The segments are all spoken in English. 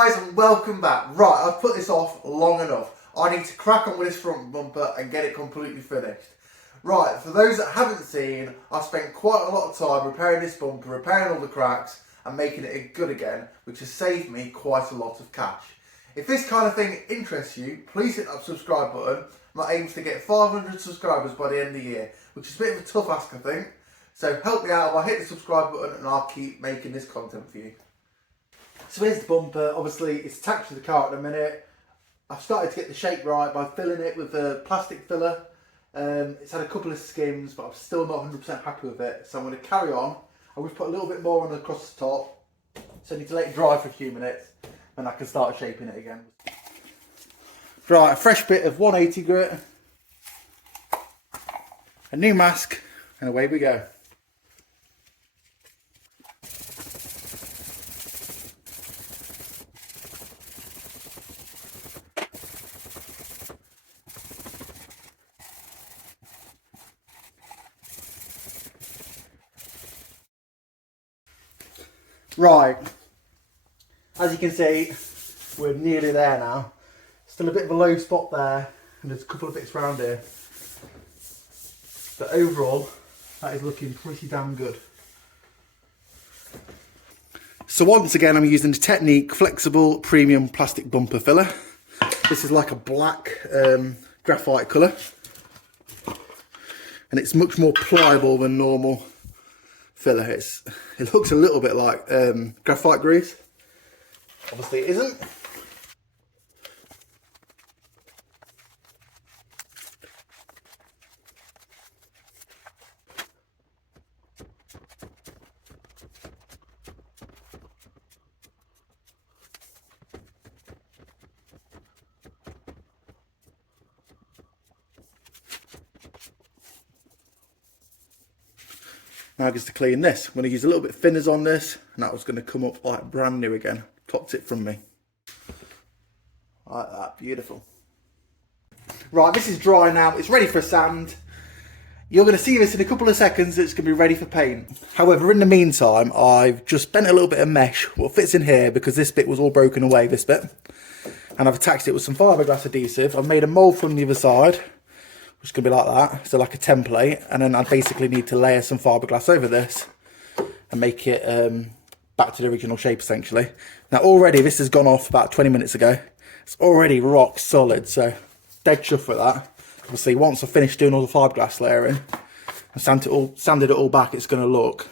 guys, and welcome back. Right, I've put this off long enough. I need to crack on with this front bumper and get it completely finished. Right, for those that haven't seen, I spent quite a lot of time repairing this bumper, repairing all the cracks and making it good again, which has saved me quite a lot of cash. If this kind of thing interests you, please hit that subscribe button. My aim is to get 500 subscribers by the end of the year, which is a bit of a tough ask, I think. So help me out by hitting the subscribe button and I'll keep making this content for you. So here's the bumper. Obviously it's attached to the car at the minute. I've started to get the shape right by filling it with a plastic filler. It's had a couple of skims, but I'm still not 100% happy with it. So I'm going to carry on. I will put a little bit more on across the top. So I need to let it dry for a few minutes and I can start shaping it again. Right, a fresh bit of 180 grit, a new mask, and away we go. Right, as you can see, we're nearly there now. Still a bit of a low spot there, and there's a couple of bits around here. But overall, that is looking pretty damn good. So once again, I'm using the Technique Flexible Premium Plastic Bumper Filler. This is like a black graphite colour. And it's much more pliable than normal filler. It looks a little bit like graphite grease. Obviously it isn't. Now just to clean this, I'm going to use a little bit of thinners on this, and that was going to come up like brand new again. Clocked it from me. Like that, beautiful. Right, this is dry now, it's ready for sand. You're going to see this in a couple of seconds, it's going to be ready for paint. However, in the meantime, I've just bent a little bit of mesh, what fits in here, because this bit was all broken away, this bit. And I've attached it with some fiberglass adhesive. I've made a mould from the other side, which is going to be like that, so like a template, and then I basically need to layer some fiberglass over this and make it back to the original shape essentially. Now already this has gone off about 20 minutes ago. It's already rock solid, so dead chuffed with that. Obviously once I've finished doing all the fiberglass layering and sanded it all back, it's going to look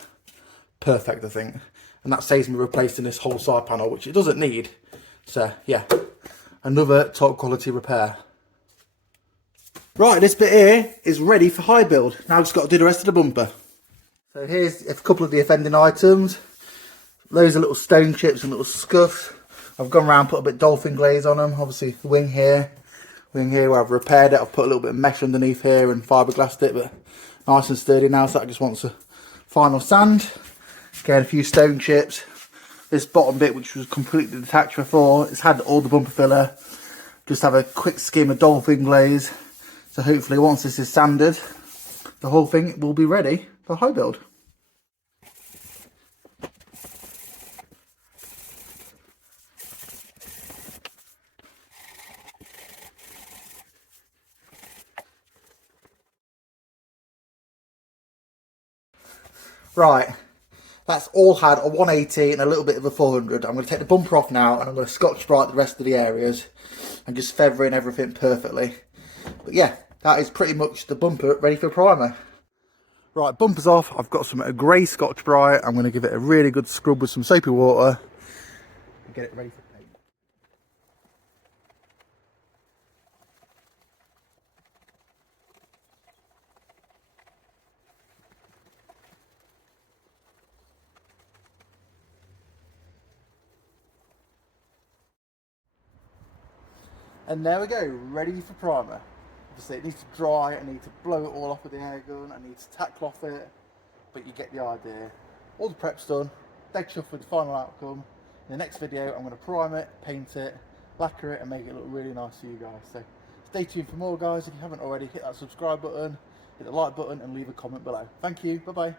perfect, I think. And that saves me replacing this whole side panel, which it doesn't need. So yeah, another top quality repair. Right, this bit here is ready for high build. Now I've just got to do the rest of the bumper. So here's a couple of the offending items. Loads of little stone chips and little scuffs. I've gone around, put a bit of dolphin glaze on them. Obviously the wing here where I've repaired it. I've put a little bit of mesh underneath here and fiberglassed it, but nice and sturdy now, so that just wants a final sand. Again, a few stone chips. This bottom bit, which was completely detached before, it's had all the bumper filler. Just have a quick skim of dolphin glaze. So hopefully once this is sanded, the whole thing will be ready for high build. Right, that's all had a 180 and a little bit of a 400. I'm going to take the bumper off now and I'm going to Scotch-Brite the rest of the areas and just feather in everything perfectly. But yeah, that is pretty much the bumper ready for primer. Right, bumper's off. I've got some grey Scotch-Brite. I'm going to give it a really good scrub with some soapy water and get it ready for paint. And there we go, ready for primer. Obviously it needs to dry, I need to blow it all off with the air gun, I need to tack cloth it, but you get the idea. All the prep's done, dead chuffed with the final outcome. In the next video I'm going to prime it, paint it, lacquer it and make it look really nice for you guys. So stay tuned for more guys. If you haven't already, hit that subscribe button, hit the like button and leave a comment below. Thank you, bye bye.